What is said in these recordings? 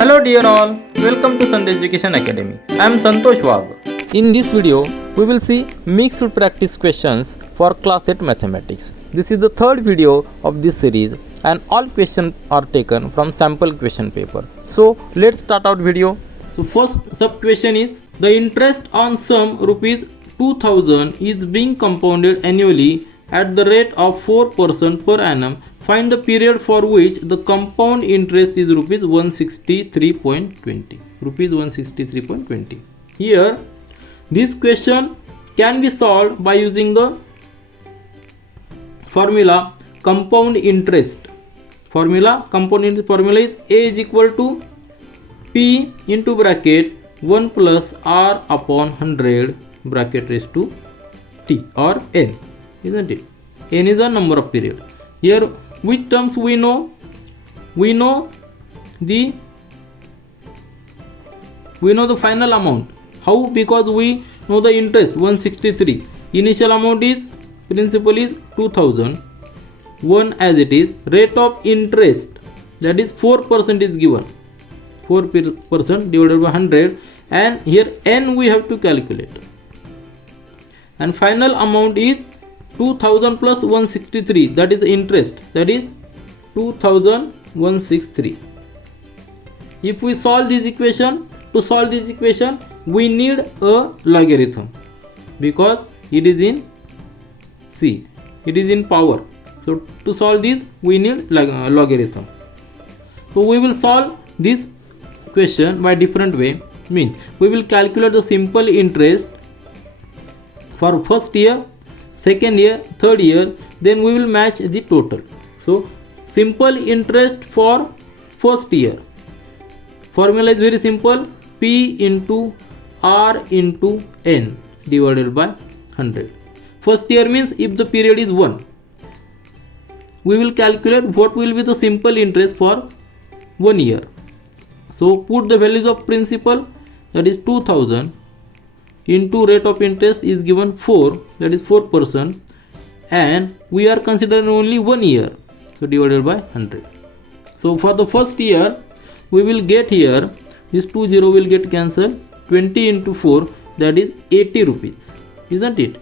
Hello dear all, welcome to Sandhya Education Academy. I am Santosh Wag. In this video, we will see mixed practice questions for class 8 mathematics. This is the third video of this series and all questions are taken from sample question paper. So let's start our video. So first sub question is, the interest on sum rupees 2000 is being compounded annually at the rate of 4% per annum. Find the period for which the compound interest is rupees 163.20. Rupees 163.20. Here, this question can be solved by using the formula compound interest. Formula is A is equal to P into bracket 1 plus R upon 100 bracket raised to T or N, isn't it? N is the number of period. Here, which terms we know? We know the final amount. How? Because we know the interest 163. Initial amount is, principal is 2000. 1 as it is. Rate of interest, that is 4% is given. 4% divided by 100, and here n we have to calculate. And final amount is 2000 plus 163, that is the interest, that is 2163. If we solve this equation, we need a logarithm because it is in C, it is in power. So to solve this we need logarithm. So we will solve this question by different way. Means we will calculate the simple interest for first year, second year, third year, then we will match the total. So simple interest for first year, formula is very simple, P into R into N divided by 100. First year means if the period is 1, we will calculate what will be the simple interest for 1 year. So put the values of principal, that is 2000, into rate of interest is given 4, that is 4%, and we are considering only 1 year, so divided by 100. So for the first year we will get here, this 20 will get cancelled, 20 into 4, that is 80 rupees, isn't it?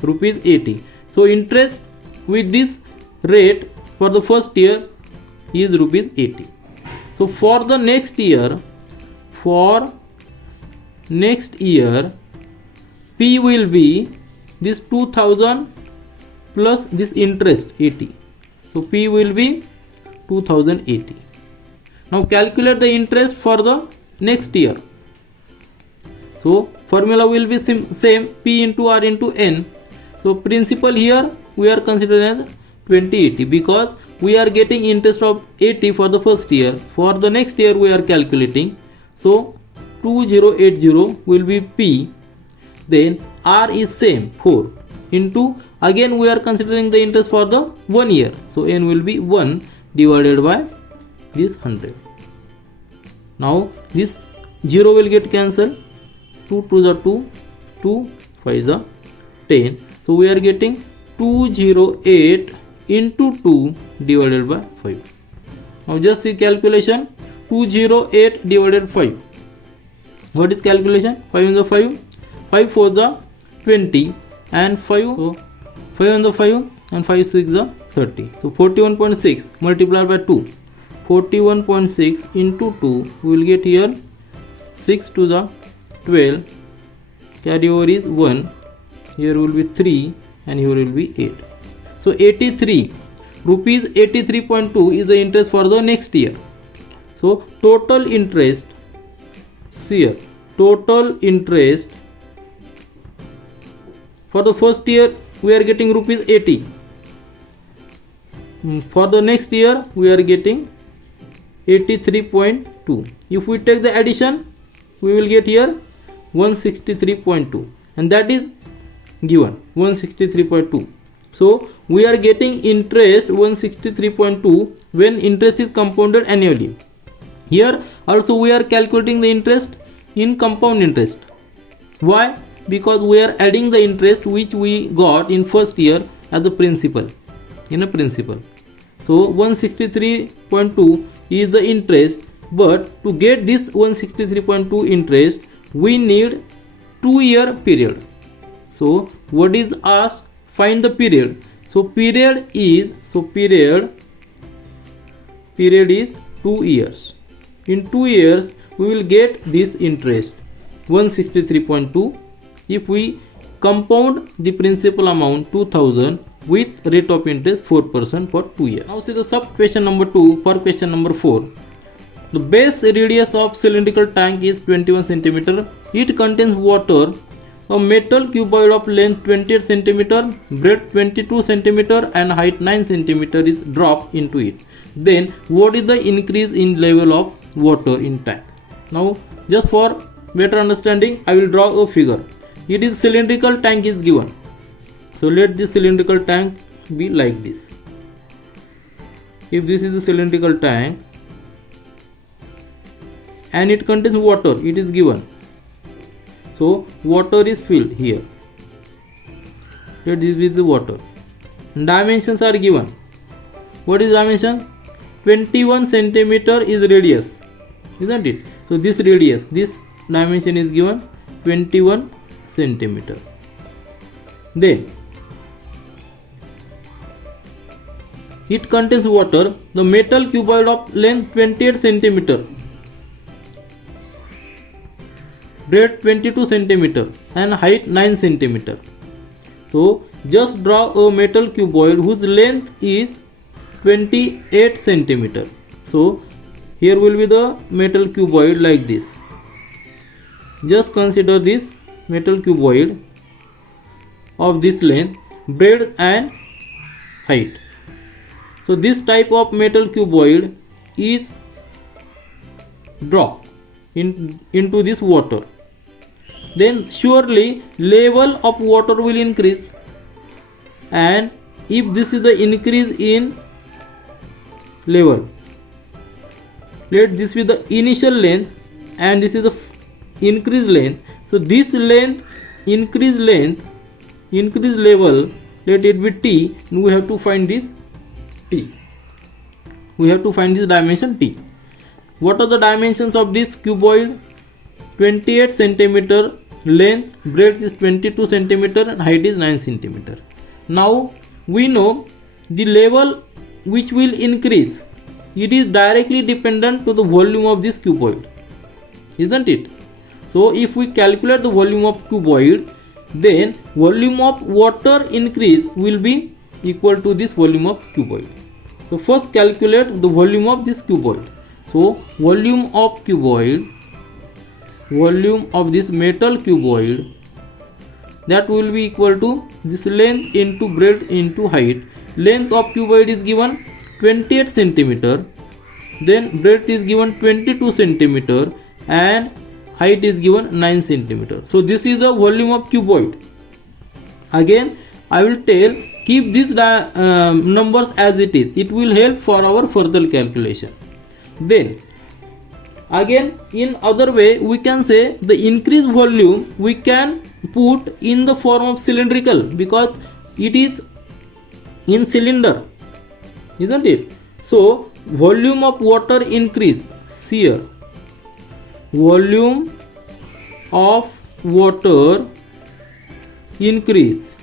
Rupees 80. So interest with this rate for the first year is rupees 80. So for the next year, P will be this 2000 plus this interest 80. So P will be 2080. Now calculate the interest for the next year. So formula will be same, P into R into N. So principal here we are considering as 2080 because we are getting interest of 80 for the first year. For the next year we are calculating. So 2080 will be P. Then R is same 4 into, again we are considering the interest for the 1 year, so N will be 1 divided by this 100. Now this 0 will get cancelled, 2 to the 2, 2 5 the 10, so we are getting 208 into 2 divided by 5. Now just see calculation, 208 divided 5. What is calculation? 5 in the 5, 5 4 the 20, and 5, so 5 on the 5 and 5 6 the 30. So 41.6 multiplied by 2, 41.6 into 2, we will get here 6 to the 12, carry over is 1, here will be 3 and here will be 8. So 83 rupees 83.2 is the interest for the next year. So total interest, here total interest for the first year we are getting rupees 80. For the next year we are getting 83.2. If we take the addition, we will get here 163.2, and that is given 163.2. So we are getting interest 163.2 when interest is compounded annually. Here also we are calculating the interest in compound interest. Why? Because we are adding the interest which we got in first year as a principal, in a principal. So 163.2 is the interest but to get this 163.2 interest we need 2-year period. So what is asked? Find the period. So period is 2 years. In 2 years we will get this interest 163.2 if we compound the principal amount 2000 with rate of interest 4% for 2 years. Now see the sub question number 2 for question number 4. The base radius of cylindrical tank is 21 cm. It contains water. A metal cuboid of length 28 cm, breadth 22 cm and height 9 cm is dropped into it. Then what is the increase in level of water in tank? Now just for better understanding I will draw a figure. It is cylindrical tank is given. So let this cylindrical tank be like this. If this is the cylindrical tank and it contains water, it is given. So water is filled here. Let this be the water. Dimensions are given. What is dimension? 21 cm is radius, isn't it? So this radius, this dimension is given 21 cm. Then it contains water. The metal cuboid of length 28 cm, breadth 22 cm and height 9 cm. So just draw a metal cuboid whose length is 28 cm. So here will be the metal cuboid like this. Just consider this metal cuboid of this length, breadth and height. So this type of metal cuboid is dropped into this water. Then surely level of water will increase, and if this is the increase in level, let this be the initial length and this is the increased length. So this length, increased level, let it be t, and we have to find this t. We have to find this dimension t. What are the dimensions of this cuboid? 28 cm length, breadth is 22 cm and height is 9 cm. Now we know the level which will increase, it is directly dependent to the volume of this cuboid, isn't it? So if we calculate the volume of cuboid, then volume of water increase will be equal to this volume of cuboid. So first calculate the volume of this cuboid. So volume of cuboid, volume of this metal cuboid, that will be equal to this length into breadth into height. Length of cuboid is given 28 cm, then breadth is given 22 cm and height is given 9 cm. So this is the volume of cuboid. Again I will tell, keep these numbers as it is. It will help for our further calculation. Then again in other way we can say the increased volume we can put in the form of cylindrical, because it is in cylinder, isn't it? So volume of water increase here, volume of water increase,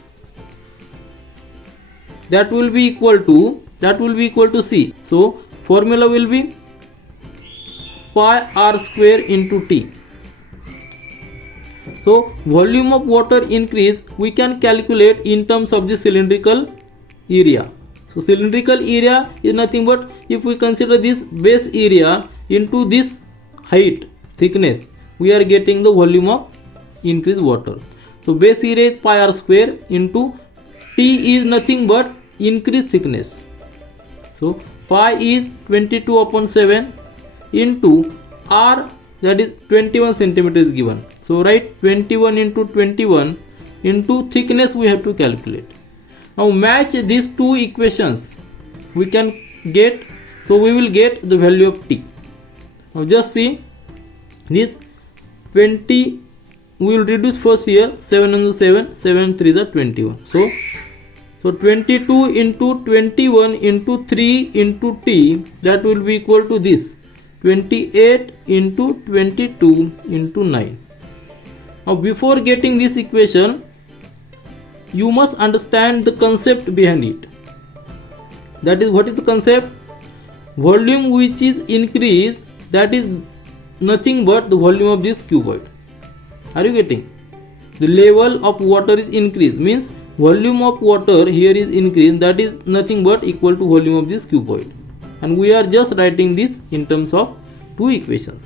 that will be equal to C. So formula will be pi r square into T. So volume of water increase we can calculate in terms of the cylindrical area. So cylindrical area is nothing but, if we consider this base area into this height, thickness, we are getting the volume of increased water. So base area is pi r square into T is nothing but increased thickness. So pi is 22 upon 7 into r, that is 21 cm is given. So write 21 into 21 into thickness we have to calculate. Now match these two equations we can get, so we will get the value of T. Now just see this 20, we will reduce first here, 7 into 7, 7 3 is 21. So 22 into 21 into 3 into T, that will be equal to this 28 into 22 into 9. Now before getting this equation, you must understand the concept behind it. That is, what is the concept? Volume which is increased, that is nothing but the volume of this cuboid. Are you getting? The level of water is increased, means volume of water here is increased, that is nothing but equal to volume of this cuboid. And we are just writing this in terms of two equations.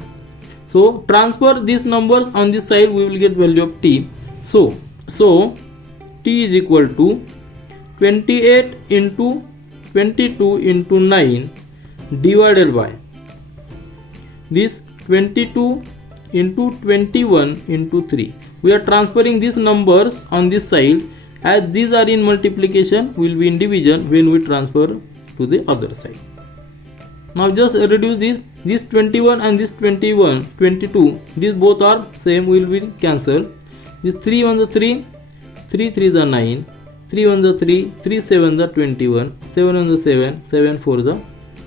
So transfer these numbers on this side, we will get value of t. So t is equal to 28 into 22 into 9 divided by this 22 into 21 into 3. We are transferring these numbers on this side, as these are in multiplication, will be in division when we transfer to the other side. Now just reduce this 21 and this 22, these both are same, will be cancelled. This 3 1 the 3, 3 3 the 9, 3 1 the 3, 3 7 the 21, 7 1 the 7, 7 4 the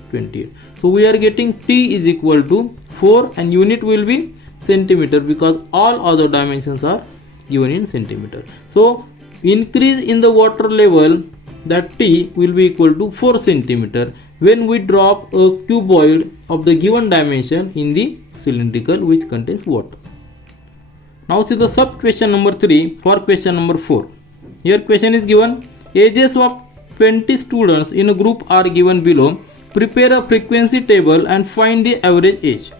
28. So we are getting t is equal to 4 and unit will be centimeter, because all other dimensions are given in centimeter. So increase in the water level, that t will be equal to 4 centimeter when we drop a cuboid of the given dimension in the cylindrical which contains water. Now see the sub question number 3 for question number 4. Here question is given, ages of 20 students in a group are given below. Prepare a frequency table and find the average age.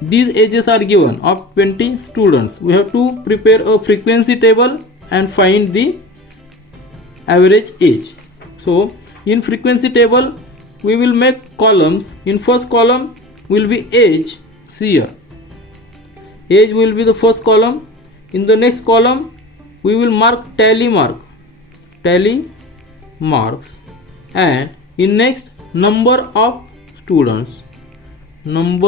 These ages are given of 20 students. We have to prepare a frequency table and find the average age. So in frequency table, we will make columns. In first column will be age. See here, age will be the first column. In the next column we will mark tally marks, and in next number of students, and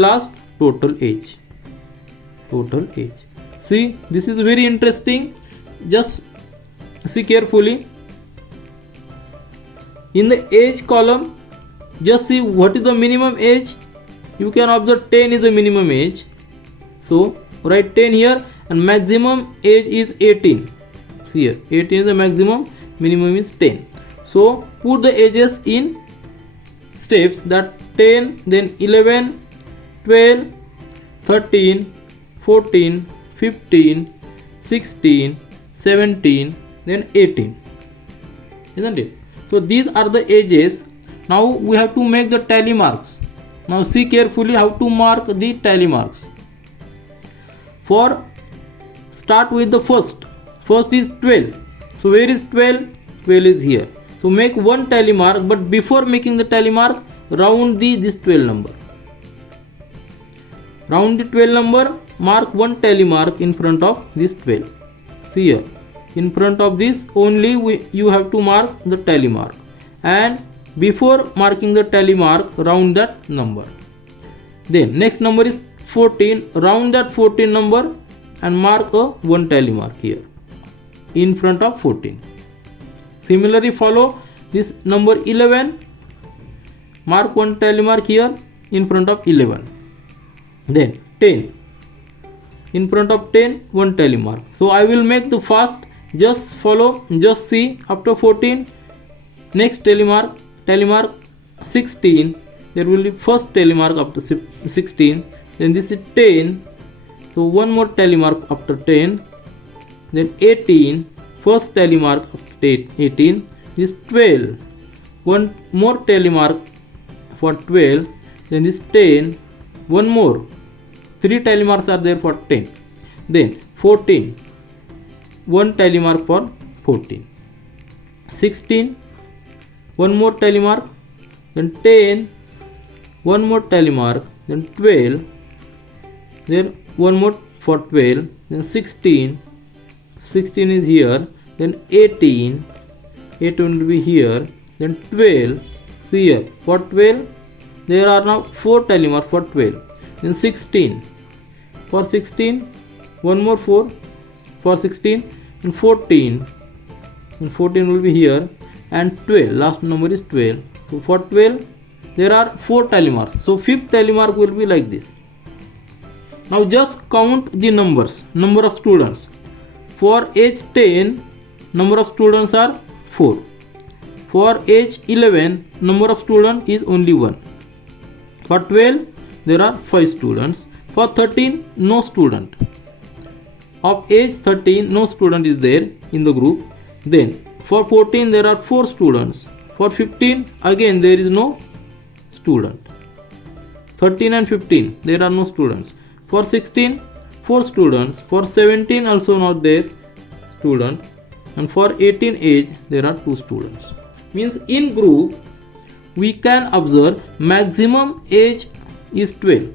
last total age. See, this is very interesting. Just see carefully. In the age column, just see what is the minimum age. You can observe 10 is the minimum age. So write 10 here, and maximum age is 18. See here, 18 is the maximum, minimum is 10. So put the ages in steps, that 10, then 11, 12, 13, 14, 15, 16, 17, then 18. Isn't it? So these are the ages. Now we have to make the tally marks. Now see carefully how to mark the tally marks. For start with the first is 12. So where is 12? 12 is here. So make one tally mark, but before making the tally mark, round this 12 number. Round the 12 number, mark one tally mark in front of this 12. See here, in front of this only you have to mark the tally mark, and before marking the tally mark, round that number. Then next number is 14, round that 14 number and mark a one tally mark here in front of 14. Similarly follow this number 11, mark one tally mark here in front of 11. Then 10, in front of 10 one tally mark. So I will make the first, just follow, just see after 14, next tally mark 16, there will be first tally mark after 16, then this is 10, so one more tally mark after 10, then 18, first tally mark after 18, this 12, one more tally mark for 12, then this 10, one more, 3 tally marks are there for 10, then 14, one tally mark for 14, 16, one more tally mark, then 10, one more tally mark, then 12, then one more for 12, then 16 is here, then 18 will be here, then 12, see here, for 12 there are now 4 tally marks for 12, then 16, for 16 one more 4 for 16, and 14 will be here, and 12, last number is 12, So for 12 there are 4 tally marks. So fifth tally mark will be like this. Now just count the numbers, number of students. For age 10, number of students are 4. For age 11, number of students is only 1. For 12, there are 5 students. For 13, no student. Of age 13, no student is there in the group. Then for 14, there are 4 students. For 15, again there is no student. 13 and 15, there are no students. For 16, 4 students. For 17, also not there student. And for 18 age, there are 2 students. Means in group, we can observe maximum age is 12.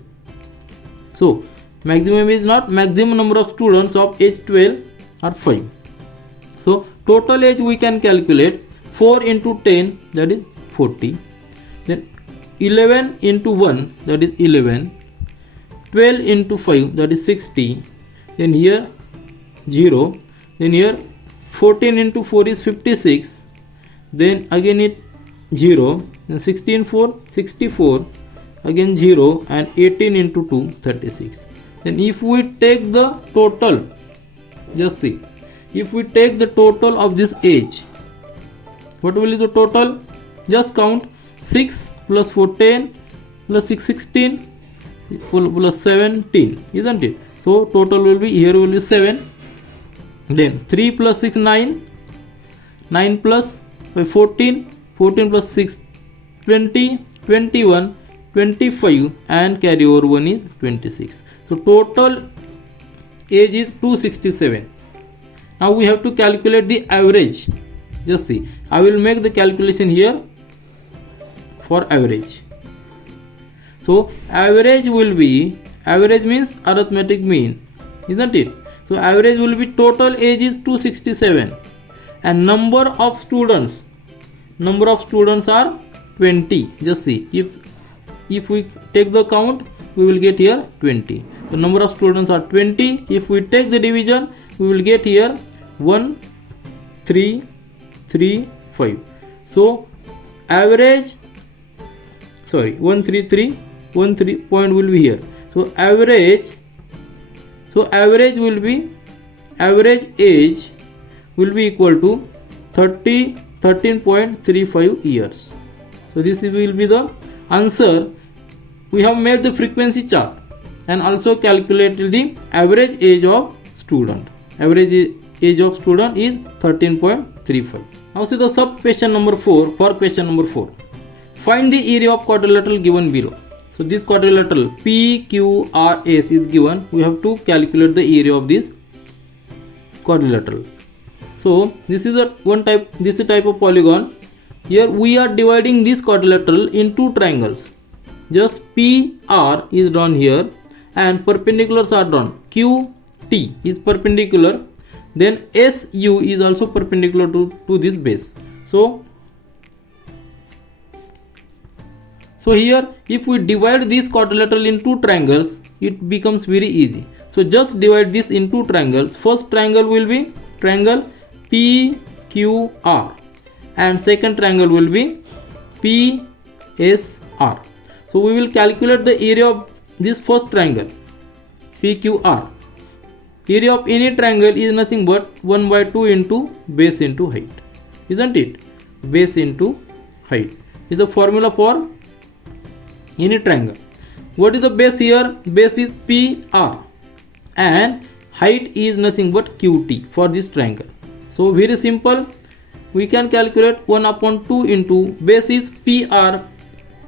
So maximum is not, maximum number of students of age 12 are 5. So total age we can calculate 4 into 10, that is 40. Then 11 into 1, that is 11. 12 into 5, that is 60. Then here 0. Then here 14 into 4 is 56. Then again it 0. Then 16 4, 64. Again 0. And 18 into 2, 36. Then if we take the total, just see, if we take the total of this age, what will be the total? Just count. 6 plus 4 10 plus 6 16 plus 17, isn't it? So total will be, here will be 7. Then 3 plus 6 9, 9 plus 14, 14 plus 6 20, 21, 25, and carry over 1 is 26. So total age is 267. Now we have to calculate the average. Just see, I will make the calculation here for average. So average will be, average means arithmetic mean, isn't it? So average will be, total age is 267 and number of students are 20. Just see, if we take the count, we will get here 20. The number of students are 20. If we take the division, we will get here 1 3 3 5. So average, sorry, 1 3 3 1 3 point will be here. So average will be, average age will be equal to 13.35 years. So this will be the answer. We have made the frequency chart and also calculated the average age of student. Average age of student is 13.35. Now see the sub question number 4. For question number 4, find the area of quadrilateral given below. So this quadrilateral PQRS is given. We have to calculate the area of this quadrilateral. So this is this is a type of polygon. Here we are dividing this quadrilateral into triangles. Just PR is drawn here and perpendiculars are drawn. QT is perpendicular. Then SU is also perpendicular to this base. So here if we divide this quadrilateral into triangles, it becomes very easy. So just divide this into triangles. First triangle will be triangle PQR and second triangle will be PSR. So we will calculate the area of this first triangle PQR. Area of any triangle is nothing but 1 by 2 into base into height, isn't it? Base into height is the formula for any triangle. What is the base here? Base is PR and height is nothing but QT for this triangle. So very simple, we can calculate 1 upon 2 into base is PR.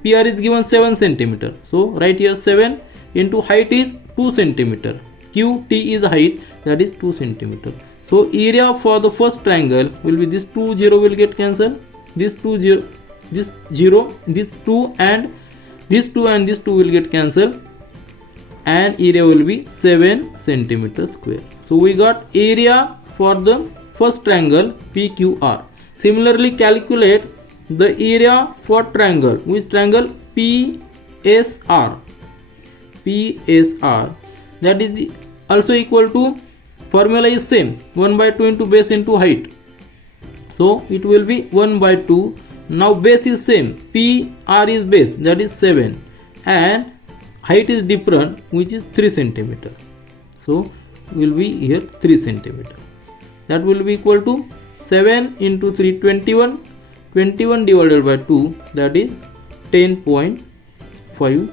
PR is given 7 centimeter. So right here 7 into height is 2 centimeter. QT is height, that is 2 centimeter. So area for the first triangle will be, this 2 0 will get cancelled. This 2 0, this 0, this 2 and this 2 and this 2 will get cancelled. And area will be 7 centimeter square. So we got area for the first triangle PQR. Similarly calculate the area for triangle, which triangle PSR. PSR, that is also equal to, formula is same, 1 by 2 into base into height. So it will be 1 by 2 Now base is same, PR is base, that is 7, and height is different, which is 3 centimeter. So will be here 3 centimeter. That will be equal to 7 into 3, 21. 21 divided by 2, that is 10.5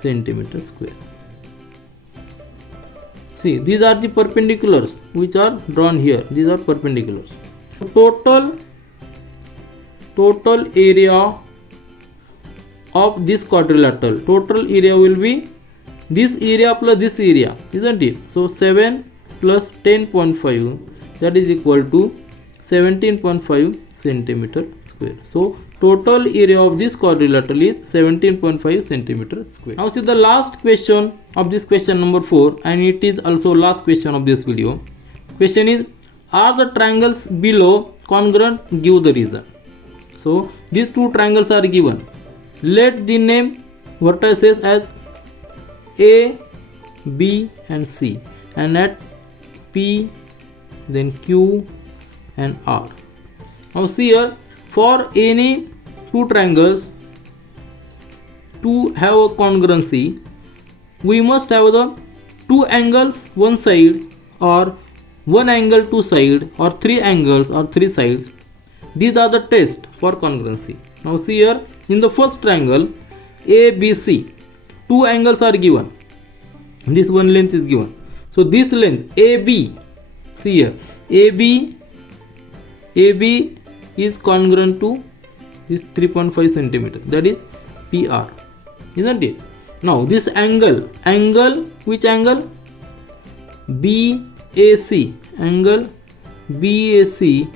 centimeter square. See, these are the perpendiculars which are drawn here. These are perpendiculars. Total area of this quadrilateral, total area will be this area plus this area, isn't it? So 7 plus 10.5, that is equal to 17.5 centimeter square. So total area of this quadrilateral is 17.5 centimeter square. Now see the last question of this question number 4, and it is also last question of this video. Question is, are the triangles below congruent? Give the reason. So these two triangles are given. Let the name vertices as A, B and C, and at P, then Q and R. Now see here, for any two triangles to have a congruency, we must have the two angles one side, or one angle two side, or three angles or three sides. These are the tests for congruency. Now see here, in the first triangle ABC, two angles are given. This one length is given. So this length AB, see here, AB is congruent to this 3.5 centimeter, that is PR, isn't it? Now this angle, which angle? BAC, angle BAC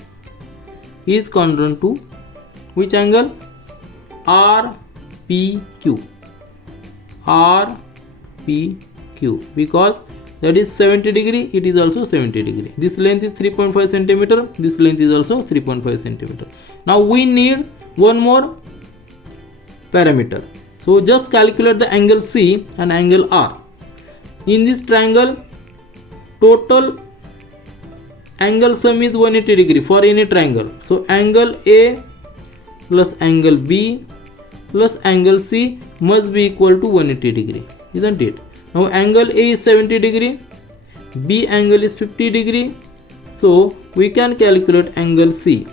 is congruent to which angle? RPQ, because that is 70 degree, it is also 70 degree. This length is 3.5 centimeter, this length is also 3.5 centimeter. Now we need one more parameter. So just calculate the angle C and angle R. In this triangle, total angle sum is 180 degree for any triangle. So angle A plus angle B plus angle C must be equal to 180 degree, isn't it? Now angle A is 70 degree, B angle is 50 degree. So we can calculate angle C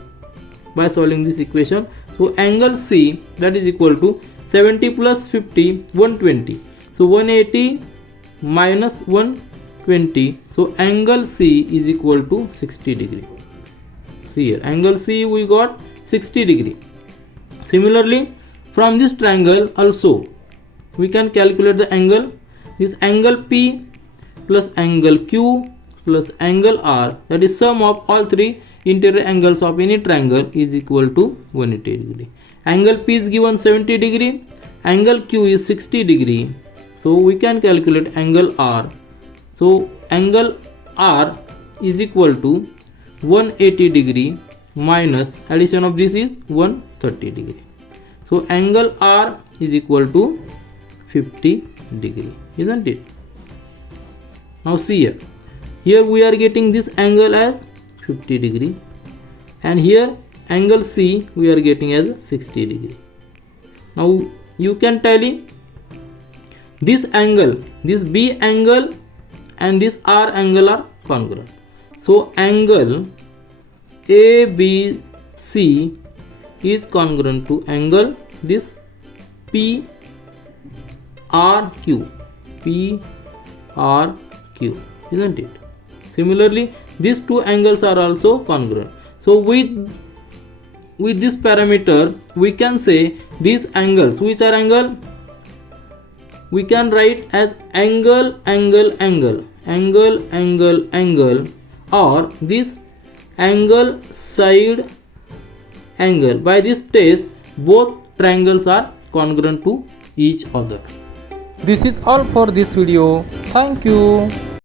by solving this equation. So angle C, that is equal to 70 plus 50, 120. So 180 minus 120. So angle C is equal to 60 degree. See here, angle C we got 60 degree. Similarly, from this triangle also we can calculate the angle. This angle P plus angle Q plus angle R, that is sum of all three interior angles of any triangle, is equal to 180 degree. Angle P is given 70 degree, angle Q is 60 degree. So we can calculate angle R. So angle R is equal to 180 degree minus addition of this is 130 degree. So angle R is equal to 50 degree, isn't it? Now see here, we are getting this angle as 50 degree, and here angle C we are getting as 60 degree. Now you can tally this angle, this B angle and this R angle are congruent. So angle ABC is congruent to angle this PRQ, isn't it? Similarly, these two angles are also congruent. So with this parameter we can say these angles, which are angle, we can write as angle, or this angle side angle. By this test, both triangles are congruent to each other. This is all for this video. Thank you.